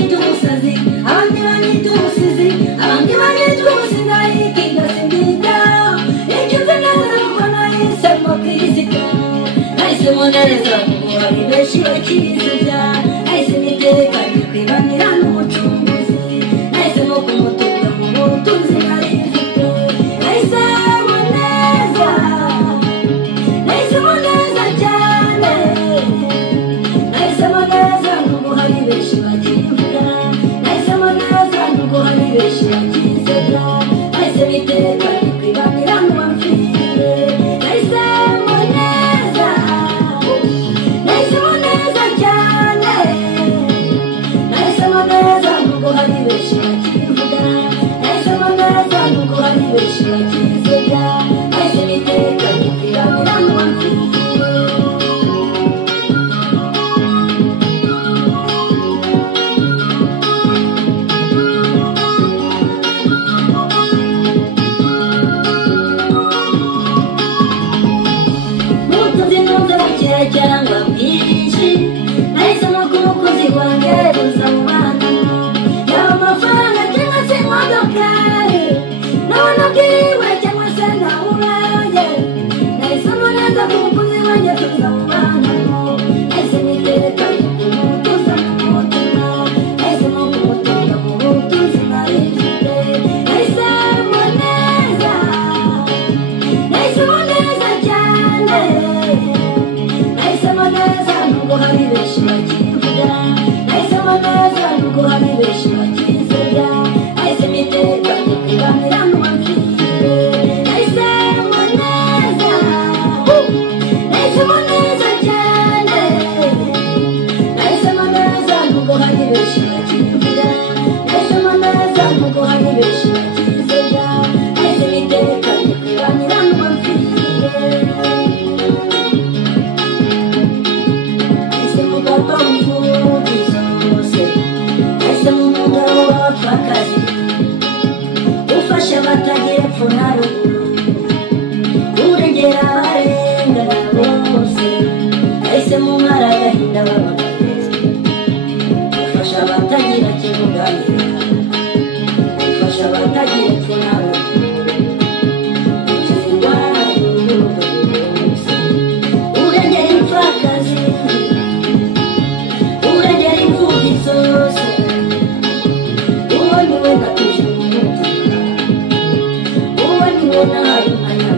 banyita umusazi, abandi banyita umusizi, abandi banyita umusinari kingasingita. Icyo nzi neza nuko nahisemo Kristo, nahisemo neza kuko hari benshi bakizibya, nahisemo iteka kwibanira n'umucunguzi, nahisemo kumutunga mu butunzi nari mfite, nahisemo neza, nahisemo neza cyane, nahisemo neza nuko hari benshi bakivuga, nahisemo neza nuko hari benshi bakizibya, nahisemo iteka kwibanira n'uwamfire, nahisemo neza, nahisemo neza cyane, nahisemo neza nuko hari benshi bakivuga, nahisemo neza nuko hari benshi bakizibya, nahisemo iteka kwibanira n'uwamfire. Cyangwa bwinshi nahisemo ko umukozi wanjye uzamubana, yaba amafaranga cyangwa se imodokari, nabona bwiwe cyangwa se ntawuraye, nahisemo neza ko umukozi wanjye tuzamubana, nahisemo iteka kumutuza mu mutima, nahisemo kumutunga mu butunzi nari mfite, nahisemo neza, nahisemo neza cyane, nahisemo neza nuko hari benshi bakivuga, nahisemo neza nuko hari benshi bakizibya, nahisemo iteka kwibanira n'uwamfire, nahisemo neza, nahisemo neza cyane, nahisemo neza nuko hari benshi bakivuga, nahisemo neza nuko hari benshi bakizibya, nahisemo iteka kwibanira n'uwamfire. Papa mfugizo wose, nahisemo umugabo w'abapfakazi, ufasha abatagira epfo na ruguru, urengera abarengana bose, nahisemo umara agahinda babagaye, ufasha abatagira kivuganira, ufasha abatagira epfo na ruguru, ukiza indwara y'urugo rwose, urengera impfakazi, zose, uwo niwe natuje umutima, uwo niwe nahaye umwanya